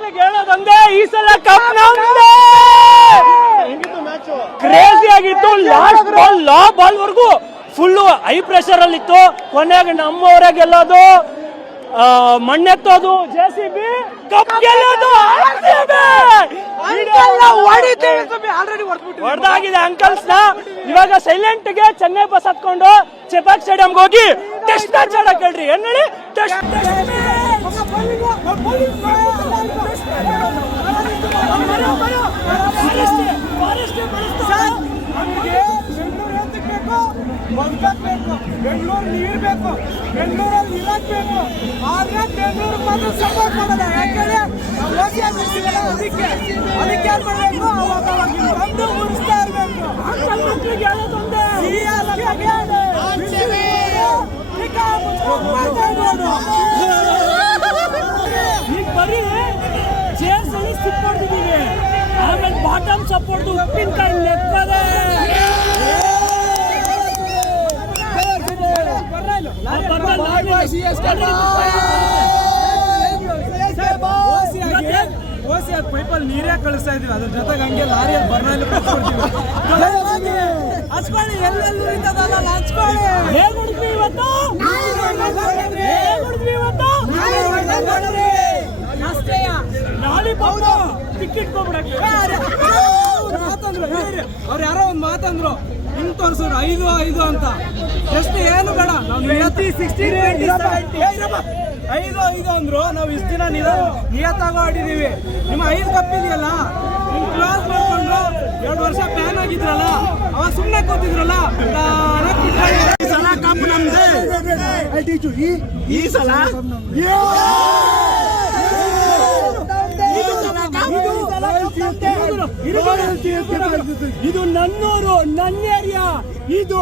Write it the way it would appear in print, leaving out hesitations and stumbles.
ಮಕ್ಳಿಗೆ ಹೇಳೋದೊಂದೇ, ಈ ಸಲ ಕಪ್ ನಮ್ದೇ. ಕ್ರೇಜಿ ಆಗಿತ್ತು. ಲಾಸ್ಟ್ ಬಾಲ್ ವರ್ಗು ಫುಲ್ ಹೈ ಪ್ರೆಷರ್ ಅಲ್ಲಿ ಇತ್ತು. ಕೊನೆಗೆ ನಮ್ಮವರೇ ಗೆಲ್ಲೋದು, ಮಣ್ಣೆತ್ತೋದು, JCB ಕಪ್ ಗೆಲ್ಲೋದು. ಹೊಡೆದಾಗಿದೆ ಅಂಕಲ್ಸ್ ನ. ಇವಾಗ ಸೈಲೆಂಟ್ ಗೆ ಚೆನ್ನೈ ಬಸ್ ಹತ್ಕೊಂಡು ಚೆಪಾಕ್ ಸ್ಟೇಡಿಯಂಗೆ ಹೋಗಿ ಟೆಸ್ಟ್ ಮ್ಯಾಚ್ ಆಡಕ್ ಹೇಳ್ರಿ. ಏನ್ ಹೇಳಿ ಟೆಸ್ಟ್ ಬೆಂಗಳೂರು ನೀರು ಬೇಕು, ಬೆಂಗಳೂರಲ್ಲಿ ಇರೋದು ಬೇಕು. ಆದ್ರೆ ಬೆಂಗಳೂರು ಮಾತ್ರ ಸಪೋರ್ಟ್ ಮಾಡೋಣ. ಯಾಕಂದ್ರೆ ಅದಕ್ಕೆ ಏನ್ ಮಾಡಬೇಕು, ಅವಾಗ ಬಂದು ಉಳಿಸ್ತಾ ಇರ್ಬೇಕು. ಈಗ ಬರೀ ಚೇರ್ಸ್ ಅಲ್ಲಿ ಸಿಪ್ ಹೊಡೆದಿದ್ದೀವಿ, ಆಮೇಲೆ ಬಾಟಮ್ ಸಪೋರ್ಟ್ ಉಪ್ಪಿನಕಾಯಿ ನೆಪ್ಪದೆ. ಪೈಪಲ್ಲಿ ನೀರೇ ಕಳಿಸ್ತಾ ಇದೀವಿ, ಅದ್ರ ಜೊತೆಗೆ ಹಂಗೆ ಲಾರಿಯಲ್ಲಿ ಬರ್ನಲ್ಲಿ ಹಚ್ಕೊಳ್ಳಿ. ಎಲ್ಲೆಲ್ಲೂ ಹಚ್ಕೊಳ್ಳಿ. ಹೇಗ್ ಹುಡುಕ್ವಿ ಇವತ್ತು, ಲಾಲಿಪಾಪ್ ಟಿಕೆಟ್ ಕೊಡ್ಬಿಡಕ್ಕೆ ಮಾತಂದ್ರು. ಅವ್ರು ಯಾರೋ ಒಂದು ಮಾತಂದ್ರು, ಹಿಂಗ್ ತೋರ್ಸೋರು 5-5 ಅಂತ. ಎಷ್ಟು ಏನು ಬೇಡ, ನಾವು 5-5 ಅಂದ್ರು. ನಾವು ಇಷ್ಟು ದಿನ ನಿಯತ್ತಾಗ ಆಡಿದೀವಿ. ನಿಮ್ಮ 5 ಕಪ್ ಇದೆಯಲ್ಲ, ನಿಮ್ ಕ್ಲಾಸ್ ಮಾಡ್ಕೊಂಡು 2 ವರ್ಷ ಬ್ಯಾನ್ ಆಗಿದ್ರಲ್ಲ, ಅವಾಗ ಸುಮ್ಮನೆ ಕೂತಿದ್ರಲ್ಲ. ಈ ಸಲ ಕಪ್ ನಮ್ದೇ. ಈ ಸಲ ಇದು ನನ್ನೂರು, ನನ್ನ ಏರಿಯಾ. ಇದು